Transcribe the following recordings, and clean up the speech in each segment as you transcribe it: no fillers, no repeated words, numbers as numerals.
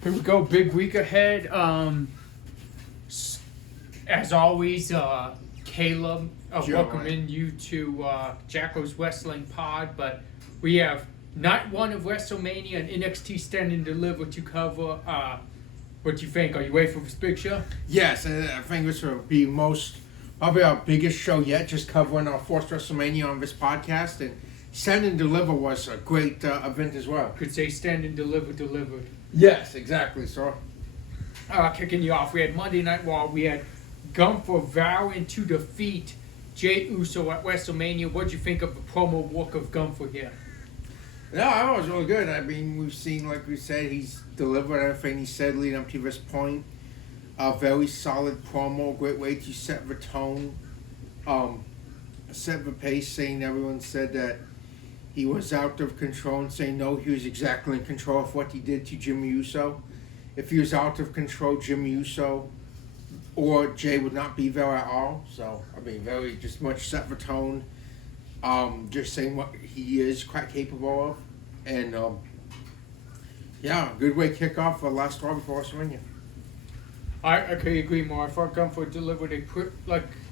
Here we go, big week ahead. As always, Caleb, welcoming you to Jackal's Wrestling Pod. But we have night one of WrestleMania and NXT Stand and Deliver to cover. What do you think? Are you ready for this big show? Yes, I think this will be probably our biggest show yet, just covering our fourth WrestleMania on this podcast. And Stand and Deliver was a great event as well. Could say Stand and Deliver delivered. Yes, exactly, sir. Kicking you off, we had Monday Night Raw. We had Gunther vowing to defeat Jey Uso at WrestleMania. What do you think of the promo work of Gunther here? Yeah, that was really good. I mean, we've seen, like we said, he's delivered everything he said leading up to this point. A very solid promo, great way to set the tone, set the pace, saying everyone said that he was out of control and saying no, he was exactly in control of what he did to Jimmy Uso. If he was out of control, Jimmy Uso or Jay would not be there at all. So, I mean, very just much set the tone. Just saying what he is quite capable of. And, yeah, good way to kick off the last Raw before WrestleMania. I couldn't agree more. I thought Gunther delivered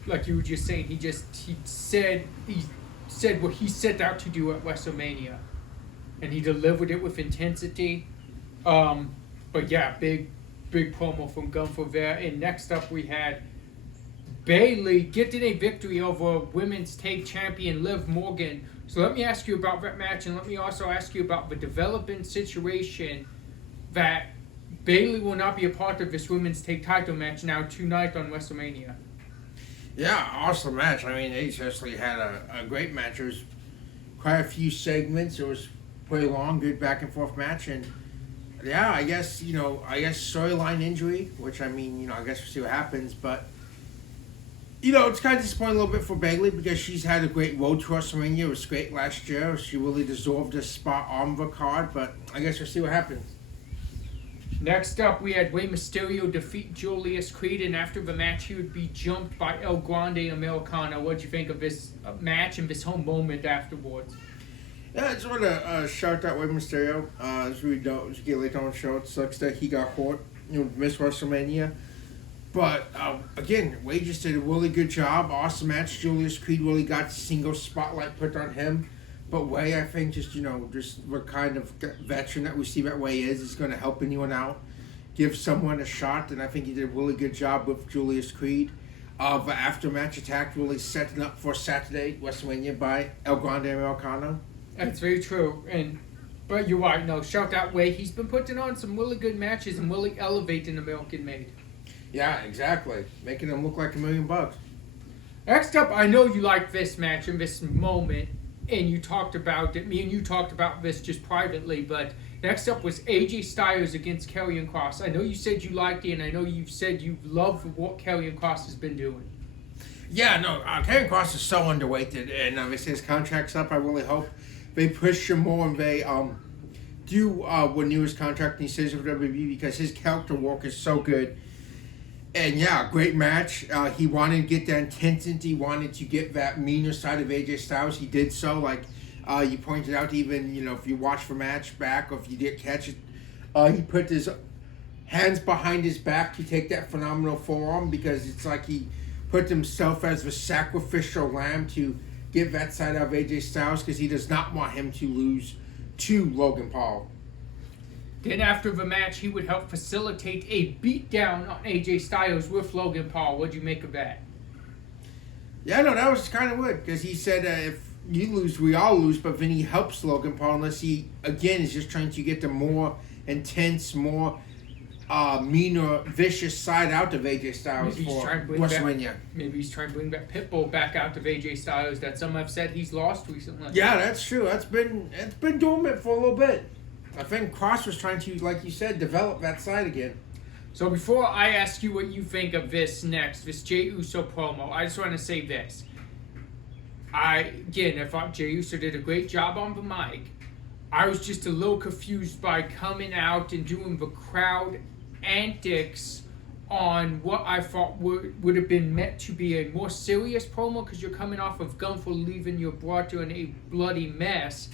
like you were just saying. He said what he set out to do at WrestleMania, and he delivered it with intensity. But yeah, big promo from Gunther there. And next up we had Bayley getting a victory over women's tag champion Liv Morgan. So let me ask you about that match, and let me also ask you about the developing situation that Bayley will not be a part of this women's tag title match now tonight on WrestleMania. Yeah, awesome match. I mean, they certainly had a great match. There was quite a few segments. It was pretty long, good back and forth match. And yeah, I guess storyline injury, which I mean, I guess we'll see what happens. But, it's kind of disappointing a little bit for Bayley because she's had a great road to WrestleMania. It was great last year. She really deserved a spot on the card, but I guess we'll see what happens. Next up, we had Rey Mysterio defeat Julius Creed, and after the match, he would be jumped by El Grande Americano. What did you think of this match and this whole moment afterwards? Yeah, I just want to shout out Rey Mysterio. It's really dope. It was a good late on show. It sucks that he got hurt, missed WrestleMania. But, again, Rey just did a really good job. Awesome match. Julius Creed really got the single spotlight put on him. But Rey, I think, just the kind of veteran that we see that Rey is going to help anyone out, give someone a shot, and I think he did a really good job with Julius Creed. The after-match attack really setting up for Saturday, WrestleMania, by El Grande Americano. That's very true, but you're right, no, shout out Rey. He's been putting on some really good matches and really elevating American-made. Yeah, exactly. Making him look like $1 million. Next up, I know you like this match and this moment, and you talked about it. Me and you talked about this just privately, but next up was AJ Styles against Karrion Kross. I know you said you liked it, and I know you've said you love what Karrion Kross has been doing. Yeah, no, Karrion Kross is so underrated, and obviously his contract's up. I really hope they push him more and they do renew his contract and he stays with WWE because his character work is so good. And yeah, great match. He wanted to get that intensity, wanted to get that meaner side of AJ Styles. He did so, like you pointed out, even, if you watch the match back or if you didn't catch it, he put his hands behind his back to take that phenomenal forearm because it's like he put himself as the sacrificial lamb to get that side of AJ Styles because he does not want him to lose to Logan Paul. Then after the match, he would help facilitate a beatdown on AJ Styles with Logan Paul. What'd you make of that? Yeah, no, that was kind of weird because he said if you lose, we all lose, but then he helps Logan Paul unless he, again, is just trying to get the more intense, more meaner, vicious side out of AJ Styles for WrestleMania. Maybe he's trying to bring that Pitbull back out of AJ Styles that some have said he's lost recently. Yeah, that's true. It's been dormant for a little bit. I think Kross was trying to, like you said, develop that side again. So before I ask you what you think of this Jey Uso promo, I just want to say this. I thought Jey Uso did a great job on the mic. I was just a little confused by coming out and doing the crowd antics on what I thought would have been meant to be a more serious promo because you're coming off of Gunther leaving your brother in a bloody mess.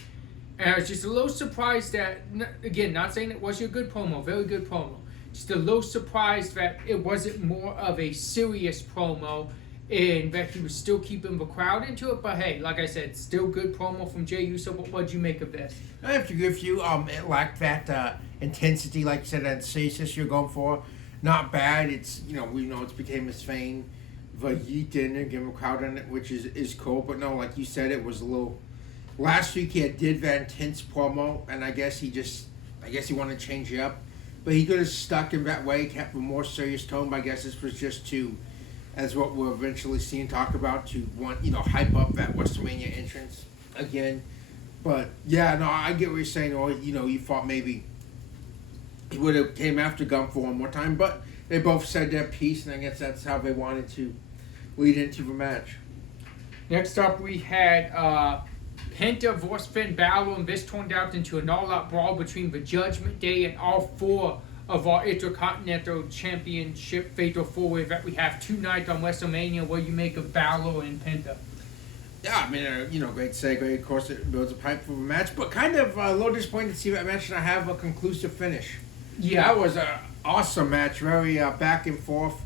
And I was just a little surprised that, again, not saying it wasn't a good promo, very good promo. Just a little surprised that it wasn't more of a serious promo and that he was still keeping the crowd into it. But hey, like I said, still good promo from Jey Uso. But what'd you make of this? I have to give you, it lacked that intensity, like you said, that stasis you're going for. Not bad. It's, we know it's became his fame. The yeet in and give him a crowd on it, which is cool. But no, like you said, it was a little. Last week he did that intense promo, and I guess he wanted to change it up. But he could have stuck in that way, kept a more serious tone. But I guess this was just to, as what we'll eventually see and talk about, to hype up that WrestleMania entrance again. But yeah, no, I get what you're saying. Or you thought maybe he would have came after Gunther one more time, but they both said their piece, and I guess that's how they wanted to lead into the match. Next up, we had Penta vs. Finn Balor, and this turned out into an all-out brawl between the Judgment Day and all four of our Intercontinental Championship Fatal 4-Way that we have tonight on WrestleMania. What do you make of Balor and Penta? Yeah, I mean, great segue. Of course, it builds a pipe for the match, but kind of a little disappointed to see that match not have a conclusive finish. Yeah, that was an awesome match, very back and forth.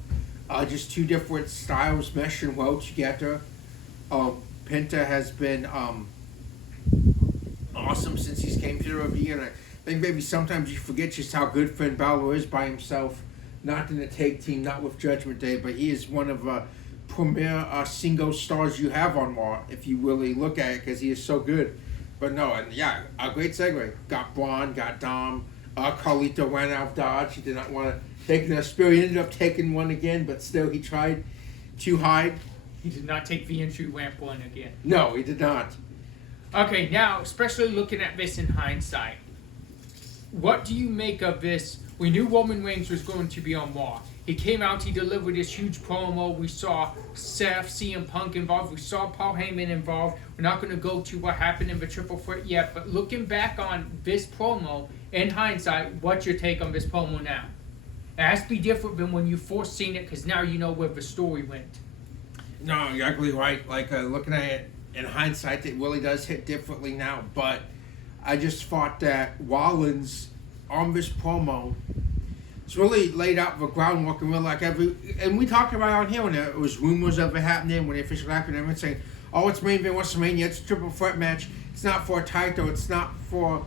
Just two different styles meshing well together. Penta has been awesome since he's came to the review, and I think maybe sometimes you forget just how good Finn Balor is by himself, not in a tag team, not with Judgment Day, but he is one of the premier single stars you have on Raw, if you really look at it, because he is so good. But no, and yeah, a great segue. Got Braun, got Dom. Carlito ran out of Dodge. He did not want to take the spear. He ended up taking one again, but still he tried to hide. He did not take the entry ramp one again. No, he did not. Okay, now, especially looking at this in hindsight, what do you make of this? We knew Roman Reigns was going to be on Raw. He came out, he delivered this huge promo. We saw Seth, CM Punk involved. We saw Paul Heyman involved. We're not going to go to what happened in the Triple Threat yet, but looking back on this promo, in hindsight, what's your take on this promo now? It has to be different than when you first seen it, because now you know where the story went. No, you're exactly right. Like, looking at it in hindsight, it really does hit differently now, but I just thought that Rollins, on this promo, it's really laid out the groundwork, and and we talked about it on here when there was rumors of it happening, when it officially happened, everyone's saying, oh, it's main event WrestleMania, it's a triple threat match, it's not for a title, it's not for,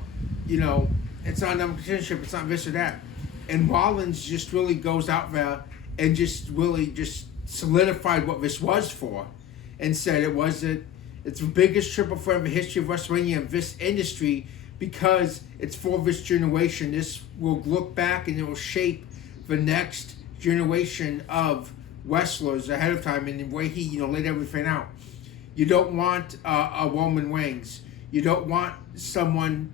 it's not a number contendership, it's not this or that. And Rollins just really goes out there and just really just solidified what this was for, and said it's the biggest triple threat in the history of WrestleMania in this industry, because it's for this generation. This will look back and it will shape the next generation of wrestlers ahead of time, and the way he laid everything out. You don't want a Roman Reigns. You don't want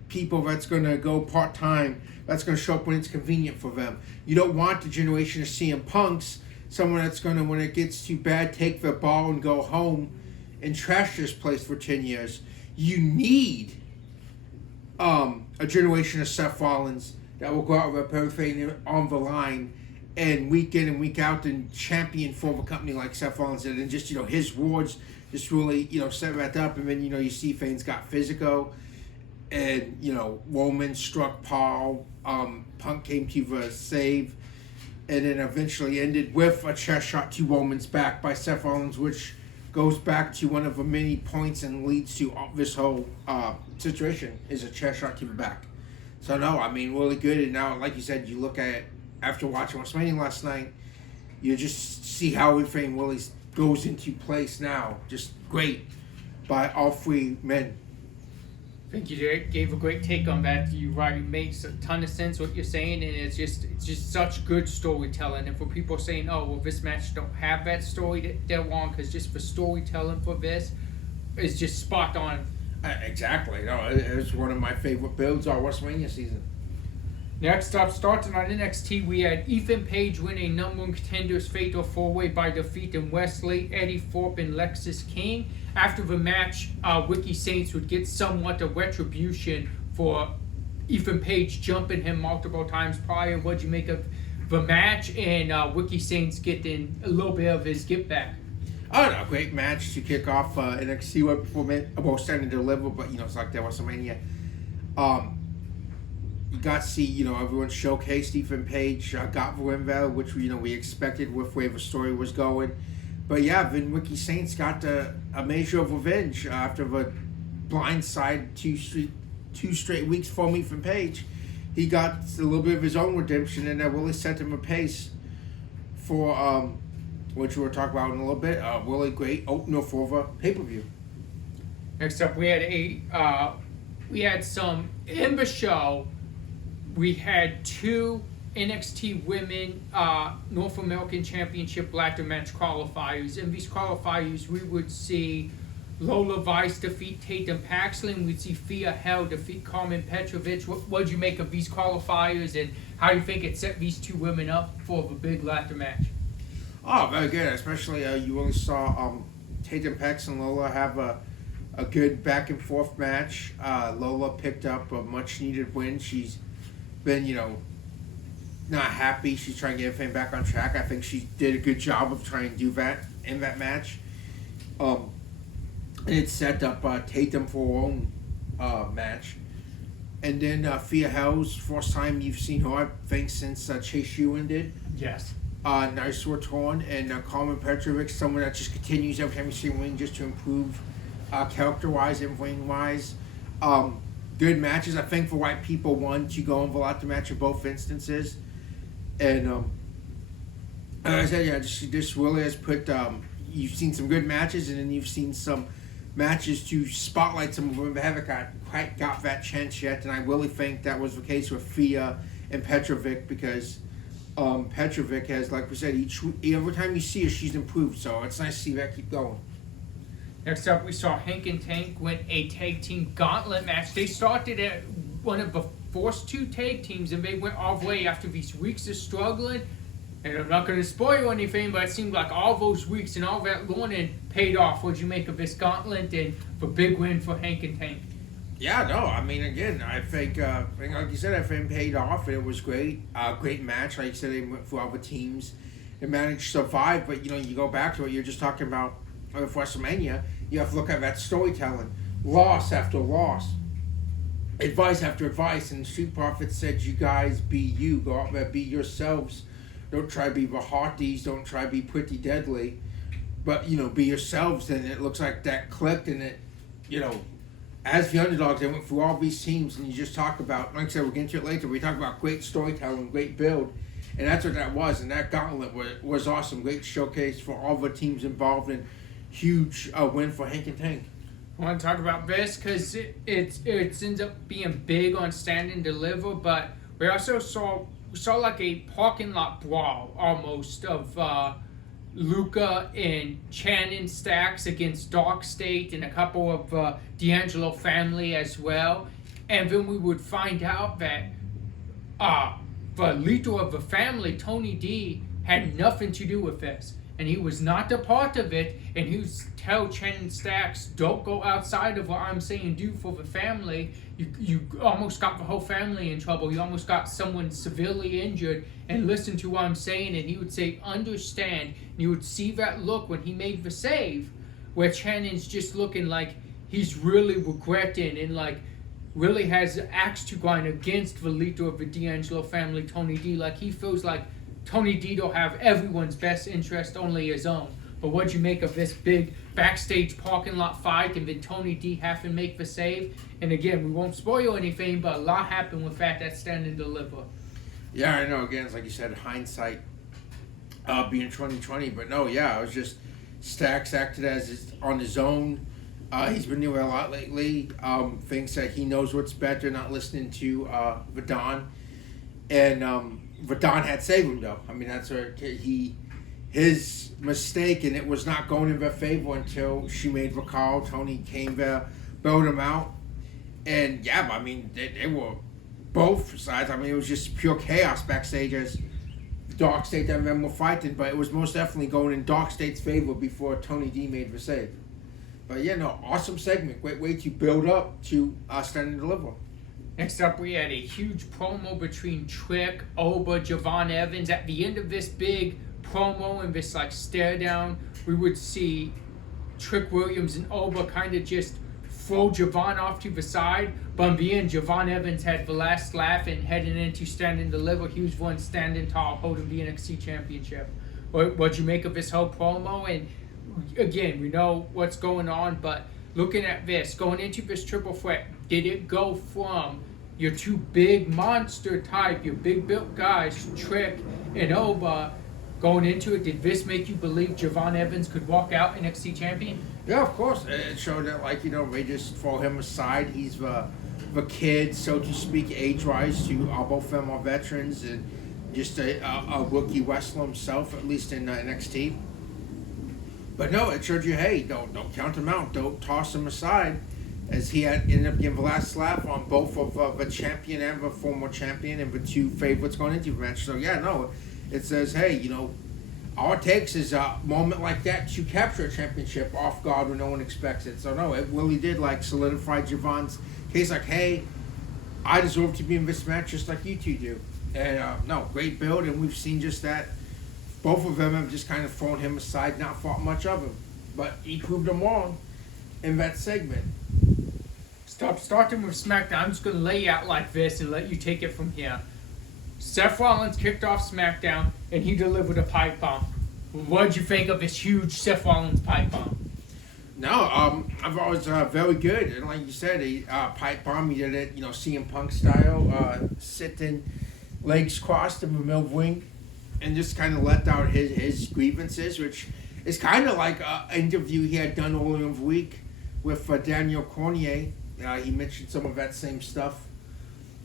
people that's going to go part-time, that's going to show up when it's convenient for them. You don't want the generation of CM Punks, someone that's going to, when it gets too bad, take the ball and go home and trash this place for 10 years. You need a generation of Seth Rollins that will go out with everything on the line and week in and week out and champion for the company like Seth Rollins did, and just his words just really set that up. And then you see things got physical, and Roman struck Paul, Punk came to the save, and then eventually ended with a chest shot to Roman's back by Seth Rollins, which goes back to one of the many points and leads to this whole situation, is a chest shot to the back. So no, I mean, really good. And now, like you said, you look at it after watching WrestleMania last night, you just see how everything really goes into place now. Just great by all three men. I think you gave a great take on that. You right, it makes a ton of sense what you're saying, and it's just such good storytelling. And for people saying, oh, well, this match don't have that story, they're wrong, because just the storytelling for this is just spot on. Exactly. No, it was one of my favorite builds all WrestleMania season. Next up, starting on NXT, we had Ethan Page win a number one contenders fatal 4-way by defeating Wesley, Eddie Thorpe, and Lexis King. After the match, Ricky Saints would get somewhat of retribution for Ethan Page jumping him multiple times prior. What'd you make of the match, and Ricky Saints getting a little bit of his get back? Oh no, great match to kick off NXT right before starting to deliver, but it's like that WrestleMania. You got to see, everyone showcased Ethan Page got Winville, which we expected with where the story was going. But yeah, Vin Ricky Saints got a measure of revenge after the blindside two straight weeks from Ethan Page. He got a little bit of his own redemption, and that really set him a pace for which we'll talk about in a little bit. Really great opener for the pay-per-view. Next up, we had some in the show. We had two NXT Women North American Championship ladder match qualifiers. In these qualifiers, we would see Lola Vice defeat Tatum Paxley, and we'd see Thea Hell defeat Carmen Petrovic. What did you make of these qualifiers, and how do you think it set these two women up for the big ladder match? Oh, very good. Especially you really saw Tatum Pax and Lola have a good back and forth match. Lola picked up a much needed win. She's been, not happy. She's trying to get everything back on track. I think she did a good job of trying to do that in that match. And it set up Tatum for her own match. And then Thea Hell's first time you've seen her, I think, since Chase Ewan did. Yes. Nice return. And Carmen Petrovic, someone that just continues every time you see her win just to improve character-wise and ring-wise. Good matches. I think for white people won to go and vote out the match in both instances. And like I said, yeah, this really has put. You've seen some good matches, and then you've seen some matches to spotlight some of them that haven't quite got that chance yet. And I really think that was the case with Thea and Petrovic, because Petrovic has, like we said, every time you see her, she's improved. So it's nice to see that keep going. Next up, we saw Hank and Tank win a tag team gauntlet match. They started at one of the first two tag teams, and they went all the way after these weeks of struggling. And I'm not going to spoil anything, but it seemed like all those weeks and all that learning paid off. What'd you make of this gauntlet and the big win for Hank and Tank? Yeah, no, I mean, again, I think, like you said, I think it paid off, and it was great. Great match. Like you said, they went through all the teams and managed to survive. But, you go back to what you're just talking about with WrestleMania, you have to look at that storytelling. Loss after loss. Advice after advice. And Street Profits said, you guys be you. Go out there, be yourselves. Don't try to be the Hardys. Don't try to be pretty deadly. But, be yourselves. And it looks like that clicked. And it, as the underdogs, they went through all these teams. And you just talk about, like I said, we'll get into it later. We talk about great storytelling, great build. And that's what that was. And that gauntlet was awesome. Great showcase for all the teams involved. And huge win for Hank and Tank. I want to talk about this because it ends up being big on Stand and Deliver, but we also saw like a parking lot brawl almost of Luca and Channing Stacks against Dark State and a couple of D'Angelo family as well. And then we would find out that the leader of the family, Tony D, had nothing to do with this. And he was not a part of it, and he would tell Channing Stacks, don't go outside of what I'm saying, do for the family. You almost got the whole family in trouble. You almost got someone severely injured, and listen to what I'm saying. And he would say, understand. And you would see that look when he made the save, where Channing's just looking like he's really regretting and like really has an axe to grind against the leader of the D'Angelo family, Tony D. Like he feels like Tony D don't have everyone's best interest, only his own. But what'd you make of this big backstage parking lot fight, and then Tony D have to make the save? And again, we won't spoil anything, but a lot happened with that Stand and Deliver. Yeah, I know. Again, it's like you said, hindsight being 2020. But no, yeah, it was just Stacks acted as on his own. He's been doing a lot lately. Thinks that he knows what's better, not listening to Vadon. And Vadon had saved him, though. I mean, that's where his mistake, and it was not going in their favor until she made the call. Tony came there, bailed him out. And, yeah, I mean, they were both sides. I mean, it was just pure chaos backstage as Dark State and them were fighting, but it was most definitely going in Dark State's favor before Tony D made the save. But, yeah, no, awesome segment. Great way to build up to Stand and Deliver. Next up, we had a huge promo between Trick, Oba, Javon Evans. At the end of this big promo and this stare down, we would see Trick Williams and Oba kind of just throw Javon off to the side, but being Javon Evans had the last laugh and heading into Stand and Deliver, he was one standing tall, holding the NXT Championship. What'd you make of this whole promo? And again, we know what's going on, but looking at this, going into this triple threat, did it go from your two big monster type, your big built guys, Trick and Oba, going into it? Did this make you believe Javon Evans could walk out NXT champion? Yeah, of course. It showed that, like, they just throw him aside. He's the kid, so to speak, age-wise, to both of them are veterans and just a rookie wrestler himself, at least in NXT. But no, it showed you, hey, don't count him out. Don't toss him aside, as he had ended up getting the last laugh on both of the champion and the former champion and the two favorites going into the match. So, yeah, no, it says, hey, all it takes is a moment like that to capture a championship off guard when no one expects it. So, no, it really did, solidify Javon's case. Hey, I deserve to be in this match just like you two do. And, no, great build, and we've seen just that. Both of them have just kind of thrown him aside, not thought much of him. But he proved them wrong in that segment. Starting with SmackDown, I'm just going to lay you out like this and let you take it from here. Seth Rollins kicked off SmackDown, and he delivered a pipe bomb. What'd you think of this huge Seth Rollins pipe bomb? No, I've always very good. And like you said, a pipe bomb, he did it, CM Punk style, sitting, legs crossed in the middle of the ring, and just kind of let out his grievances, which is kind of like an interview he had done earlier in the week with Daniel Cormier. He mentioned some of that same stuff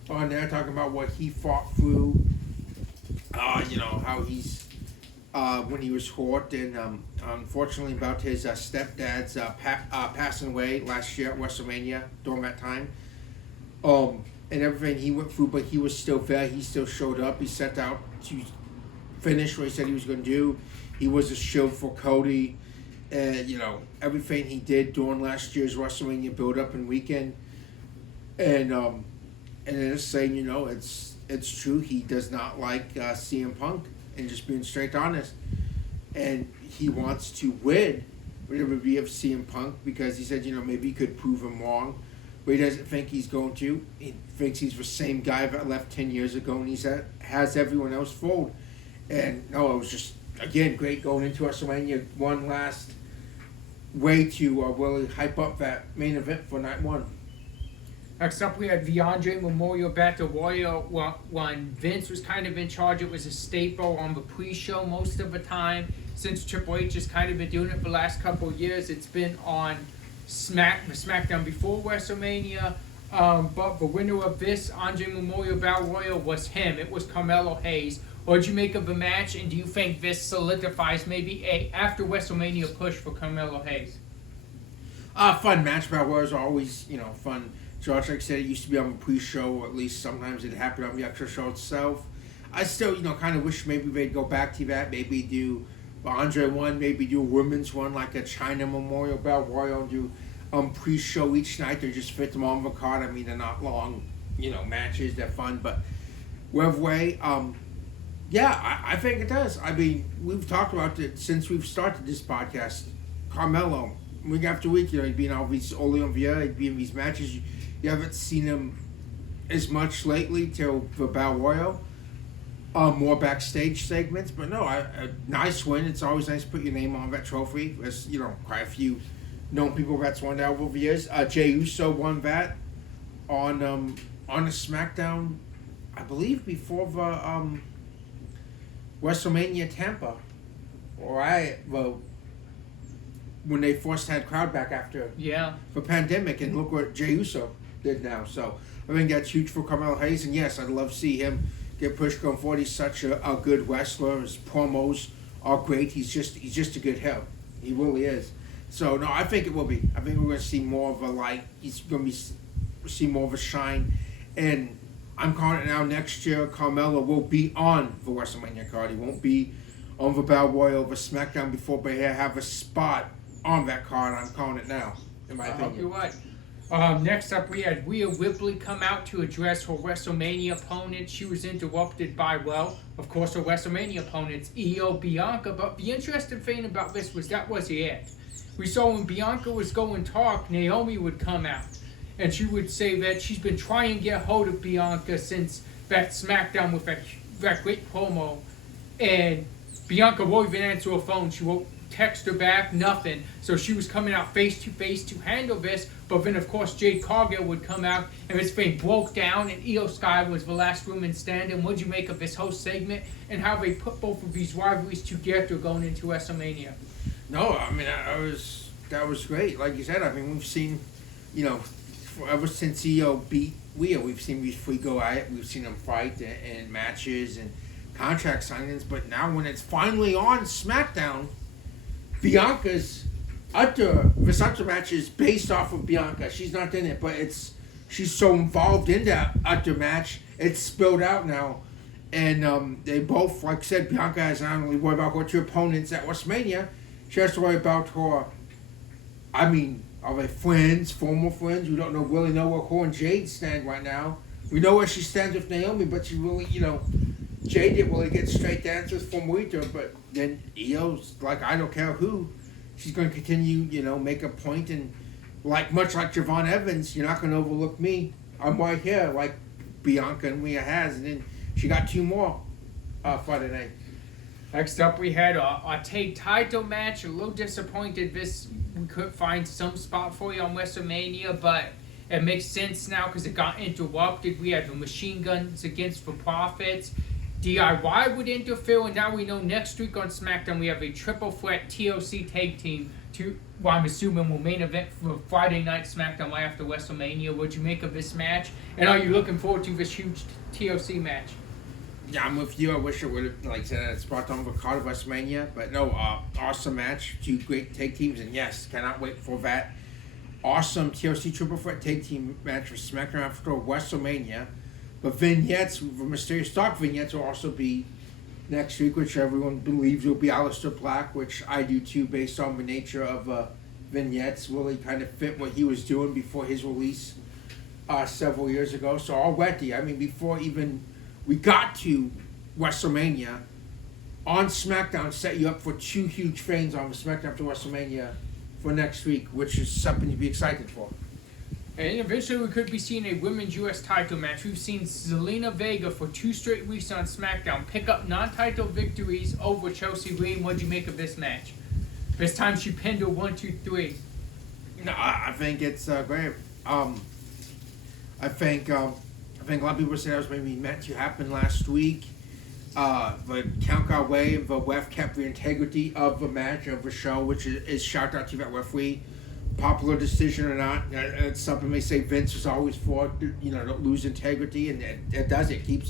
on there, talking about what he fought through, how he's, when he was hurt, and unfortunately about his stepdad's passing away last year at WrestleMania during that time, and everything he went through, but he was still there. He still showed up. He set out to finish what he said he was going to do. He was a shield for Cody, and everything he did during last year's WrestleMania build-up and weekend, and it's saying, it's true. He does not like CM Punk, and just being straight honest, and he wants to win WWE of CM Punk because he said, maybe he could prove him wrong, but he doesn't think he's going to. He thinks he's the same guy that left 10 years ago, and has everyone else fooled. And no, it was just, again, great going into WrestleMania. One last way to really hype up that main event for night one. Next up, we had the Andre Memorial Battle Royal. When Vince was kind of in charge, it was a staple on the pre-show most of the time. Since Triple H has kind of been doing it for the last couple of years, it's been on SmackDown before WrestleMania. But the winner of this Andre Memorial Battle Royal was him. It was Carmelo Hayes. What did you make of the match, and do you think this solidifies maybe a after WrestleMania push for Carmelo Hayes? Fun match. Battle Royals are always, fun. George, like I said, it used to be on the pre-show, or at least sometimes it happened on the actual show itself. I still, kind of wish maybe they'd go back to that. Maybe do the Andre one, maybe do a women's one, like a China Memorial Battle Royal, do pre-show each night. They just fit them on the card. I mean, they're not long, matches. They're fun, but whatever way, yeah, I think it does. I mean, we've talked about it since we've started this podcast. Carmelo, week after week, he'd be in all these early on VIA, he'd be in these matches. You haven't seen him as much lately till the Battle Royal. More backstage segments, but no, a nice win. It's always nice to put your name on that trophy. There's, quite a few known people that's won that over the years. Jey Uso won that on a SmackDown, I believe, before the WrestleMania Tampa, when they first had crowd back after the pandemic, and look what Jey Uso did now. So I think that's huge for Carmelo Hayes, and yes, I'd love to see him get pushed going forward. He's such a good wrestler. His promos are great. He's just a good heel. He really is. So no, I think it will be. I think we're going to see more of a light. He's going to see more of a shine, and I'm calling it now. Next year, Carmelo will be on the WrestleMania card. He won't be on the Battle Royal over SmackDown before, but he'll have a spot on that card. I'm calling it now, in my opinion. I hope you're right. Next up, we had Rhea Ripley come out to address her WrestleMania opponent. She was interrupted by, of course, her WrestleMania opponent's Io Bianca. But the interesting thing about this was that was it. we saw when Bianca was going talk, Naomi would come out. And she would say that she's been trying to get hold of Bianca since that SmackDown with that great promo. And Bianca won't even answer her phone. She won't text her back, nothing. So she was coming out face to face to handle this. But then, of course, Jade Cargill would come out, and this thing broke down, and Io Sky was the last woman standing. What'd you make of this whole segment, and how they put both of these rivalries together going into WrestleMania? No, I mean, that was great. Like you said, I mean, we've seen, ever since Io beat Rhea, we've seen these three go at it. We've seen them fight in matches and contract signings. But now when it's finally on SmackDown, Bianca's Versace match is based off of Bianca. She's not in it, but she's so involved in that Utter match. It's spilled out now. And they both, like I said, Bianca has not only worried about her two opponents at WrestleMania, she has to worry about her, are they friends, former friends? We don't really know where her and Jade stand right now. We know where she stands with Naomi, but she really, Jade didn't really get straight answers from Rita, but then Io's like, I don't care who. She's going to continue, make a point, and much like Javon Evans, you're not going to overlook me. I'm right here, like Bianca and Rhea has, and then she got two more Friday night. Next up, we had a tag title match. A little disappointed we could find some spot for you on WrestleMania, but it makes sense now because it got interrupted. We had the Machine Guns against the Profits. DIY would interfere, and now we know next week on SmackDown we have a triple threat TLC tag team. I'm assuming will main event for Friday night SmackDown right after WrestleMania. What'd you make of this match? And are you looking forward to this huge TLC match? Yeah, I'm with you. I wish it would have, like I said, spot on the card of WrestleMania. But no, awesome match. Two great tag teams, and yes, cannot wait for that awesome TLC triple threat tag team match for SmackDown after WrestleMania. But vignettes, the Mysterious Dark vignettes will also be next week, which everyone believes will be Aleister Black, which I do too, based on the nature of vignettes. Really kind of fit what he was doing before his release several years ago. So already, before even we got to WrestleMania, on SmackDown set you up for two huge feuds on the SmackDown after WrestleMania for next week, which is something to be excited for. And eventually we could be seeing a women's U.S. title match. We've seen Zelina Vega for 2 straight weeks on SmackDown pick up non-title victories over Chelsea Green. What'd you make of this match? This time she pinned her 1, 2, 3. No, I think it's great. I think a lot of people said that was maybe meant to happen last week. The count our way, the ref kept the integrity of the match, of the show, which is shout out to that referee. Popular decision or not, it's something they say Vince was always for, don't lose integrity, and it does. It keeps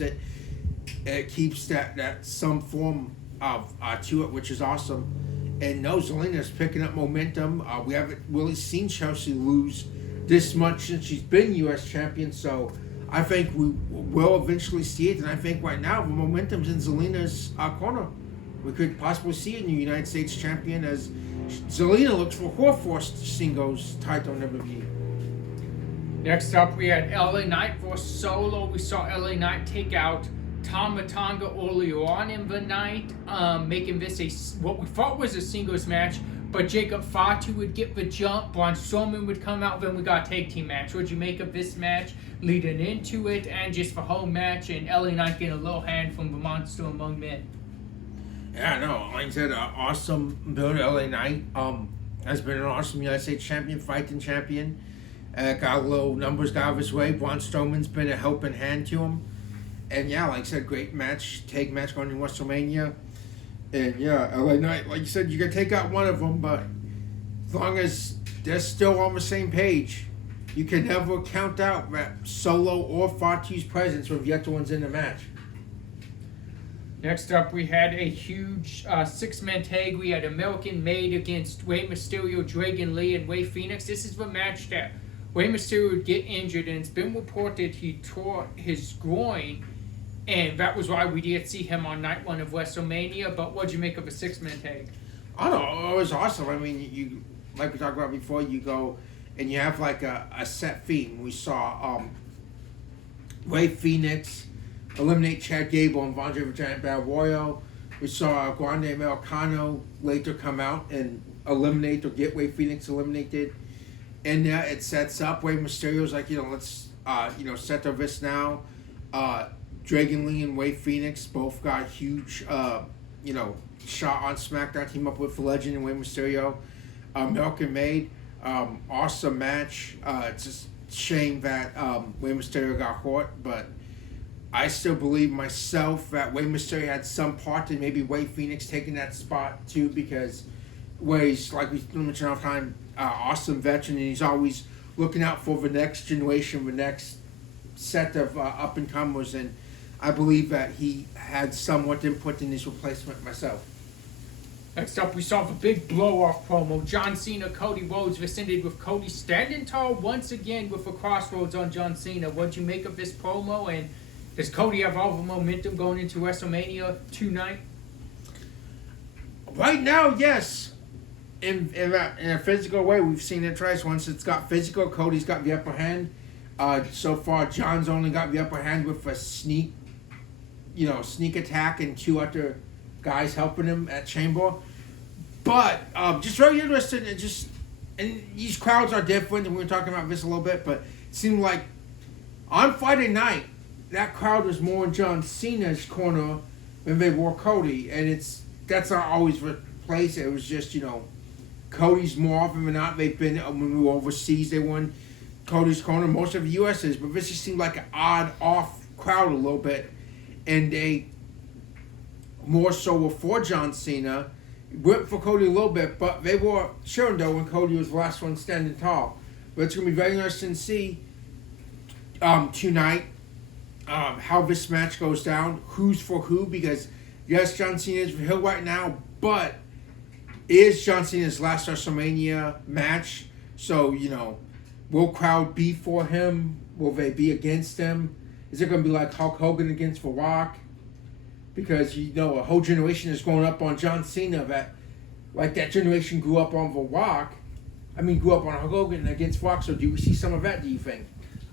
that some form of to it, which is awesome. And no, Zelina's picking up momentum. We haven't really seen Chelsea lose this much since she's been U.S. champion, so I think we will eventually see it, and I think right now the momentum's in Zelina's corner. We could possibly see a new United States champion as Zelina looks for her first singles title in WWE. Next up, we had LA Knight versus Solo. We saw LA Knight take out Tama Tonga earlier on in the night, making this what we thought was a singles match. But Jacob Fatu would get the jump, Braun Strowman would come out, then we got a tag team match. What'd you make of this match leading into it, and just the whole match, and LA Knight getting a little hand from the Monster Among Men? Yeah, no, like I said, awesome build. LA Knight has been an awesome United States champion, fighting champion. Got a little numbers got out of his way. Braun Strowman's been a helping hand to him. And yeah, like I said, great match, tag match going to WrestleMania. And yeah, LA Knight, like you said, you can take out one of them, but as long as they're still on the same page, you can never count out that Solo or Fatu's presence when the other one's in the match. Next up, we had a huge 6-man tag. We had American Made against Rey Mysterio, Dragon Lee, and Rey Fenix. This is the match that Rey Mysterio would get injured, and it's been reported he tore his groin, and that was why we didn't see him on night 1 of WrestleMania. But what'd you make of a 6-man tag? I don't know, it was awesome. I mean, you like we talked about before, you go and you have like a set theme. We saw Rey Fenix eliminate Chad Gable and Andre the Giant Battle Royal. We saw Grande Americano later come out and eliminate or get Rey Phoenix eliminated. And it sets up Rey Mysterio's like, let's set our wrist now. Dragon Lee and Rey Phoenix both got huge shot on SmackDown, team up with the Legend and Rey Mysterio. American Made, awesome match. It's just a shame that Rey Mysterio got hurt, but I still believe myself that Rey Mysterio had some part in maybe Rey Phoenix taking that spot too, because Rey's, like we mentioned all the time, awesome veteran, and he's always looking out for the next generation, the next set of up-and-comers, and I believe that he had somewhat input in his replacement myself. Next up, we saw the big blow-off promo. John Cena, Cody Rhodes rescinded with Cody standing tall once again with a crossroads on John Cena. What'd you make of this promo, and does Cody have all the momentum going into WrestleMania tonight? Right now, yes. In a physical way, we've seen it twice. Once it's got physical, Cody's got the upper hand. So far, John's only got the upper hand with a sneak attack and 2 other guys helping him at Chamber. But just very interesting, and these crowds are different, and we were talking about this a little bit, but it seemed like on Friday night, that crowd was more in John Cena's corner than they were Cody, and that's not always the place. It was just, Cody's more often than not. They've been, when we were overseas, they won Cody's corner. Most of the U.S. is, but this just seemed like an off crowd a little bit. And they more so were for John Cena, went for Cody a little bit, but they were sure though when Cody was the last one standing tall. But it's going to be very interesting to see tonight how this match goes down, who's for who, because yes, John Cena is for Hill right now, but is John Cena's last WrestleMania match. So, will crowd be for him? Will they be against him? Is it going to be like Hulk Hogan against The Rock? Because, a whole generation is growing up on John Cena that generation grew up on The Rock. Grew up on Hulk Hogan against Rock. So do we see some of that, do you think?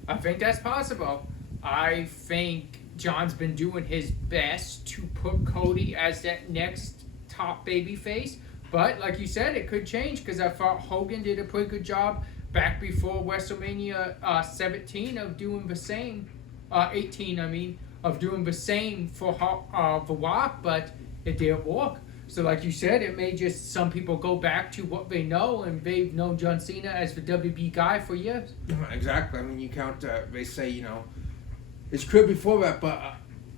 I think that's possible. I think John's been doing his best to put Cody as that next top babyface. But, like you said, it could change, because I thought Hogan did a pretty good job back before WrestleMania 17 of doing the same. 18, of doing the same for The Rock, but it didn't work. So like you said, it may just, some people go back to what they know, and they've known John Cena as the WB guy for years. Exactly. You count, they say, it's clear before that, but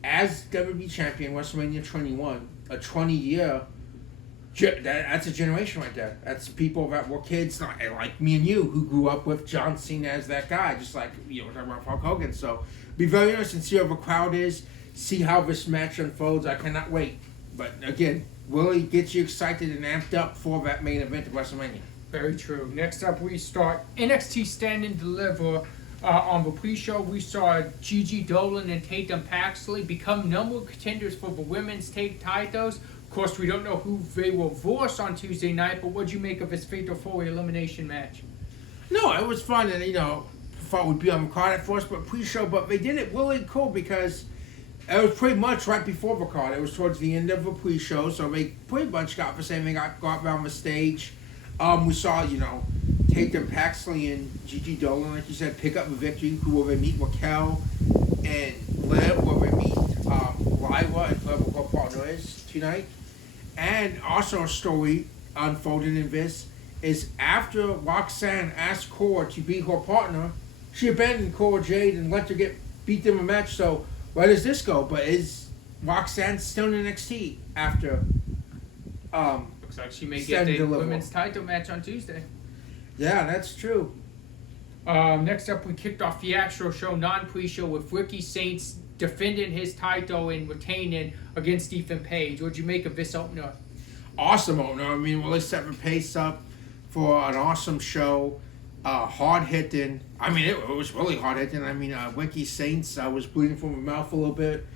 as WB champion, WrestleMania 21, a 20-year, that's a generation right there. That's people that were kids like me and you who grew up with John Cena as that guy, just like, we're talking about Hulk Hogan. So be very interesting to see how the crowd is, see how this match unfolds. I cannot wait. But again, really gets you excited and amped up for that main event of WrestleMania. Very true. Next up, we start NXT Stand and Deliver. On the pre-show, we saw Gigi Dolan and Tatum Paxley become number one contenders for the women's tag titles. Of course, we don't know who they will verse on Tuesday night, but what'd you make of this Fatal 4-Way elimination match? No, it was fun, and thought we'd be on the card at first, but pre-show, but they did it really cool because it was pretty much right before the card. It was towards the end of the pre-show, so they pretty much got the same thing. Got around the stage. We saw, Tatum Paxley and Gigi Dolan, like you said, pick up the victory. Who will they meet? Raquel and Liv. Will they meet Lyra and whoever her partner is tonight? And also a story unfolding in this is after Roxanne asked Cora to be her partner, she abandoned Cora Jade and let her get beat in a match. So where does this go? But is Roxanne still in NXT after? Looks like she may get the women's title match on Tuesday. Yeah, that's true. Next up, we kicked off the actual show, non-pre-show, with Ricky Saints defending his title and retaining against Ethan Page. What'd you make of this opener? Awesome opener. Really set the pace up for an awesome show. Hard hitting. It was really hard hitting. Ricky Saints was bleeding from her mouth a little bit.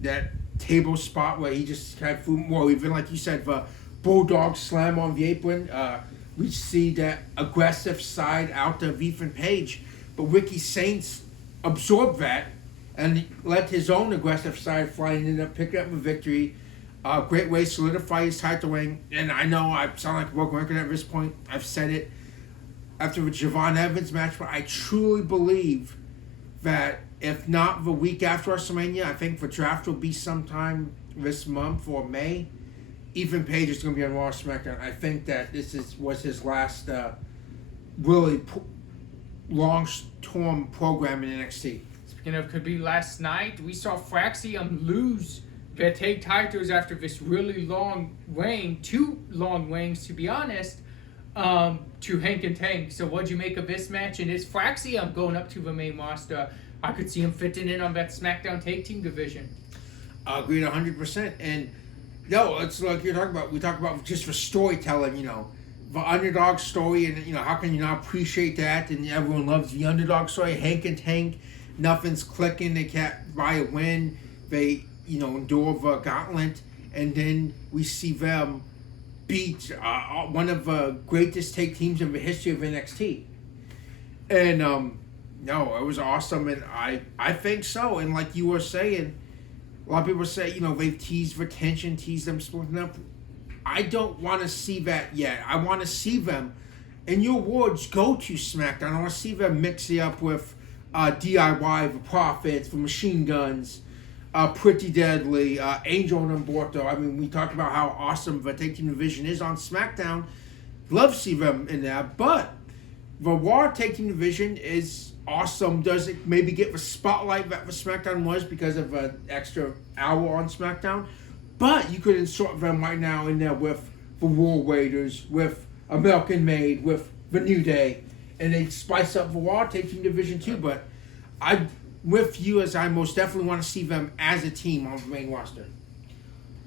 That table spot where he just had food. Well, even like you said, the bulldog slam on the apron. We see that aggressive side out of Ethan Page, but Ricky Saints absorbed that and let his own aggressive side fly and ended up picking up a victory. Great way to solidify his title reign. And I know I sound like a broken record at this point. I've said it after the Javon Evans match, but I truly believe that if not the week after WrestleMania, I think the draft will be sometime this month or May. Ethan Page is going to be on Raw SmackDown. I think that was his last really long-term program in NXT. Speaking of could be last night, we saw Fraxium lose their tag titles after this really long reign, 2 long reigns to be honest, to Hank and Tank. So what'd you make of this match? And is Fraxium going up to the main roster? I could see him fitting in on that SmackDown tag team division. I agreed 100%. And no, it's like you're talking about. We talk about just for storytelling, the underdog story, and how can you not appreciate that? And everyone loves the underdog story. Hank and Tank, nothing's clicking. They can't buy a win. They endure the gauntlet, and then we see them beat one of the greatest tag teams in the history of NXT. And no, it was awesome, and I think so. And like you were saying, a lot of people say they've teased for tension, teased them splitting up. I don't want to see that yet. I want to see them, in your words, go to SmackDown. I want to see them mix it up with DIY, the Profits, the Machine Guns, Pretty Deadly, Angel and Umberto. I mean, we talked about how awesome the tag team division is on SmackDown. Love to see them in there, but the Raw tag team division is awesome. Does it maybe get the spotlight that the SmackDown was because of an extra hour on SmackDown? But you could insert them right now in there with the War Raiders, with American Made, with the New Day, and they spice up the Raw tag team division too. But I'm with you, as I most definitely want to see them as a team on the main roster.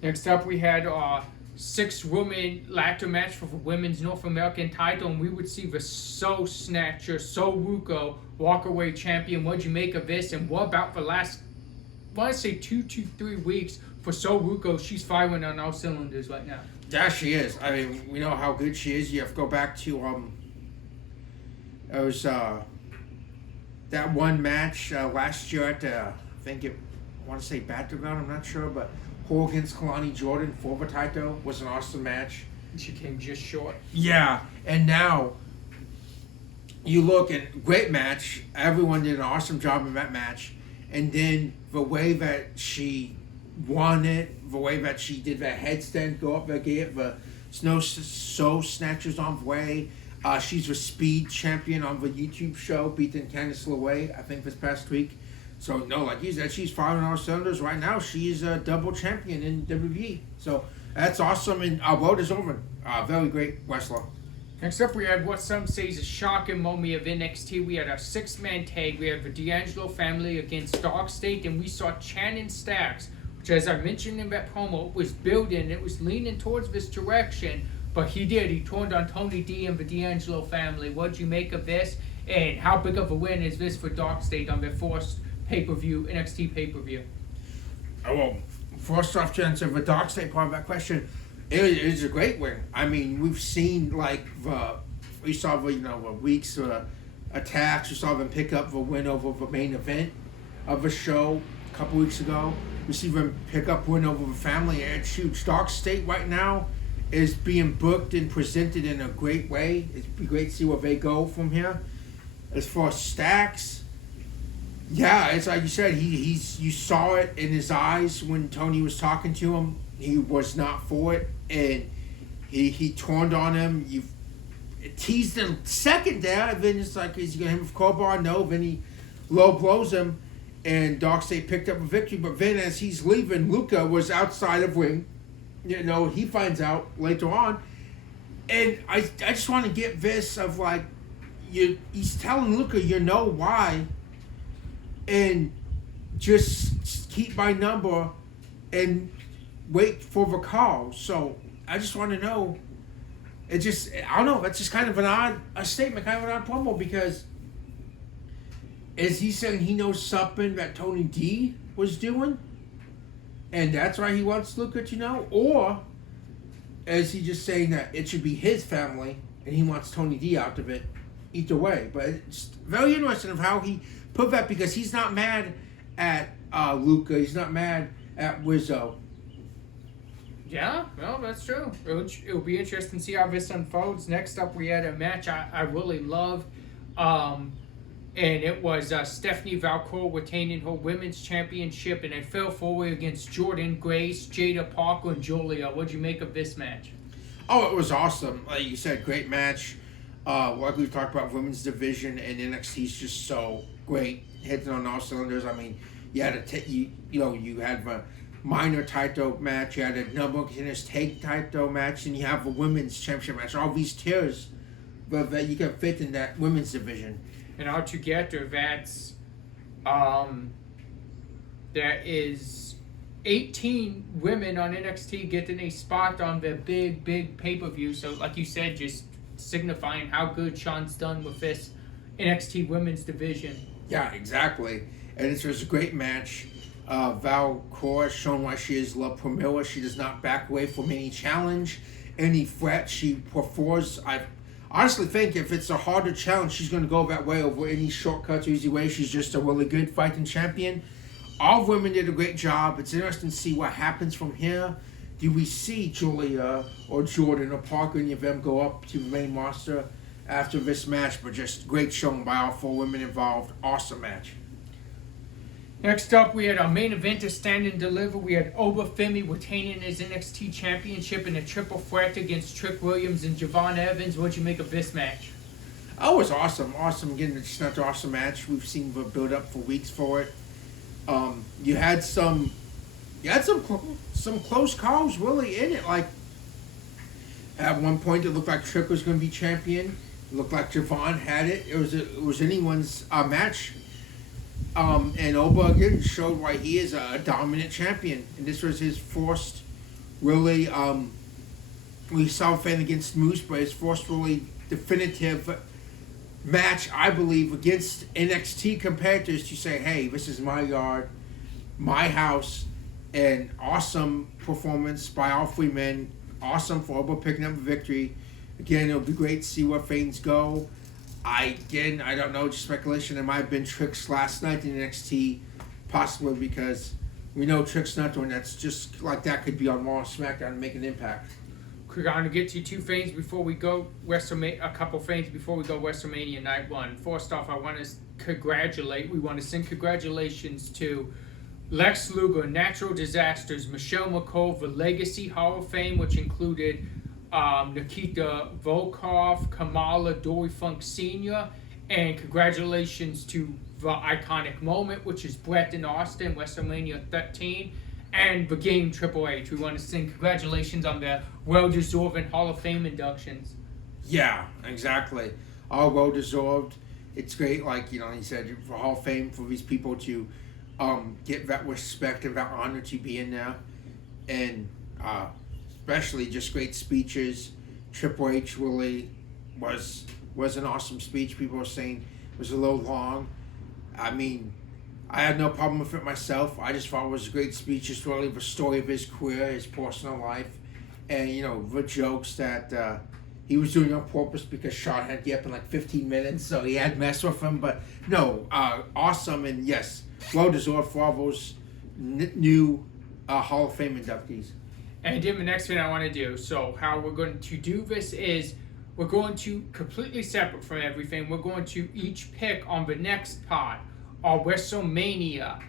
Next up, we had 6-woman ladder match for the women's North American title, and we would see the Soul Snatcher, Soul Ruko, walk-away champion. What'd you make of this, and what about the last, I want to say 2 to 3 weeks for Soul Ruko? She's firing on all cylinders right now. Yeah, she is. I mean, we know how good she is. You have to go back to it was that one match last year at I want to say Battleground, I'm not sure, but Hogan's Kalani Jordan for the title was an awesome match. She came just short. Yeah, and now you look at great match. Everyone did an awesome job in that match, and then the way that she won it, the way that she did that headstand go up there, gave the Soul Snatchers on the way. She's a speed champion on the YouTube show, beating Candice LeRae, I think, this past week. So, no, like you said, she's firing on all cylinders. Right now, she's a double champion in WWE. So, that's awesome, and our road is over. Very great wrestler. Next up, we had what some say is a shocking moment of NXT. We had a 6-man tag. We had the D'Angelo family against Dog State, and we saw Channing Stacks, which, as I mentioned in that promo, was building. It was leaning towards this direction. But he did. He turned on Tony D and the D'Angelo family. What'd you make of this? And how big of a win is this for Dark State on their first pay-per-view, NXT pay-per-view? Oh, well, first off, to answer the Dark State part of that question, it is a great win. I mean, we've seen, we saw the weeks attacks. We saw them pick up the win over the main event of the show a couple weeks ago. We see them pick up win over the family. And it's huge. Dark State right now is being booked and presented in a great way. It'd be great to see where they go from here. As far as Stacks, yeah, it's like you said, you saw it in his eyes when Tony was talking to him. He was not for it, and he turned on him. You teased him second there, and then it's like, is he going to hit him with crowbar? No, then he low blows him, and Dark State picked up a victory. But then as he's leaving, Luca was outside of ring. He finds out later on. And I just want to get this of he's telling Luca, why, and just keep my number and wait for the call. So I just want to know. I don't know, that's just kind of an odd statement, kind of an odd promo, because is he saying he knows something that Tony D was doing? And that's why he wants Luca to know? Or is he just saying that it should be his family and he wants Tony D out of it? Either way. But it's very interesting of how he put that, because he's not mad at Luca. He's not mad at Wizzo. Yeah, well, that's true. It'll be interesting to see how this unfolds. Next up, we had a match I really loved. Um, and it was Stephanie Valcourt retaining her women's championship, and it fell forward against Jordan Grace, Jada Parker, and Julia. What'd you make of this match? Oh, it was awesome. Like you said, great match. Like we talked about, women's division and NXT is just so great, hitting on all cylinders. I mean, you had you had a minor title match, you had a number of contenders take title match, and you have a women's championship match. All these tiers that you can fit in that women's division. And altogether, there is 18 women on NXT getting a spot on the big pay-per-view. So, like you said, just signifying how good Sean's done with this NXT women's division. Yeah, exactly. And this was a great match. Valcourt has shown why she is La Primera. She does not back away from any challenge, any threat. She performs. I honestly think if it's a harder challenge, she's going to go that way over any shortcuts or easy way. She's just a really good fighting champion. All women did a great job. It's interesting to see what happens from here. Do we see Julia or Jordan or Parker, any of them go up to the main roster after this match? But just great showing by all 4 women involved. Awesome match. Next up, we had our main event to stand and deliver. We had Oba Femi retaining his NXT championship in a triple threat against Trick Williams and Javon Evans. What'd you make of this match? Oh, it was awesome. Awesome. Again, it's not an awesome match. We've seen the build up for weeks for it. You had some close calls really in it. Like at one point, it looked like Trick was going to be champion. It looked like Javon had it. It was anyone's match. And Oba again showed why he is a dominant champion, and this was his first really. We saw Fan against Moose, but his first really definitive match, I believe, against NXT competitors to say, hey, this is my yard, my house, and awesome performance by all 3 men. Awesome for Oba picking up the victory. Again, it'll be great to see where things go. I don't know, just speculation. There might have been Trick's last night in NXT, possibly because we know Trick's not doing that's just like that could be on Raw and SmackDown and make an impact. We're going to get to 2 things before we go WrestleMania. A couple things before we go WrestleMania Night 1. First off, we want to send congratulations to Lex Luger, Natural Disasters, Michelle McColl, the Legacy Hall of Fame, which included Nikita Volkov, Kamala, Dory Funk Sr., and congratulations to the iconic moment, which is Bret and Austin, WrestleMania 13, and the game Triple H. We want to sing congratulations on their well-deserved Hall of Fame inductions. Yeah, exactly. All well-deserved. It's great, like, he said, for Hall of Fame, for these people to get that respect and that honor to be in there. And especially just great speeches. Triple H really was an awesome speech. People were saying it was a little long. I mean, I had no problem with it myself. I just thought it was a great speech, just really the story of his career, his personal life, and the jokes that he was doing on purpose because Shawn had to get up in like 15 minutes, so he had messed with him. But no, awesome, and yes, well deserved for all those new Hall of Fame inductees. And then the next thing I want to do, so how we're going to do this is we're going to, completely separate from everything, we're going to each pick on the next pod our WrestleMania.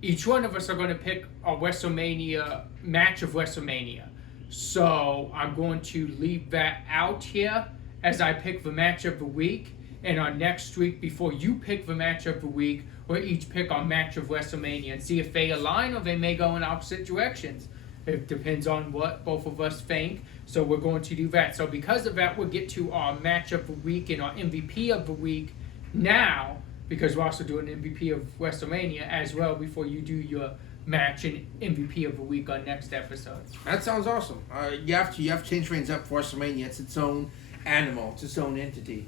Each one of us are going to pick a WrestleMania match of WrestleMania. So I'm going to leave that out here as I pick the match of the week. And on next week, before you pick the match of the week, we'll each pick our match of WrestleMania and see if they align or they may go in opposite directions. It depends on what both of us think. So we're going to do that. So because of that, we'll get to our match of the week and our MVP of the week now, because we're also doing MVP of WrestleMania as well before you do your match and MVP of the week on next episode. That sounds awesome. You have to change things up for WrestleMania. It's its own animal. It's its own entity.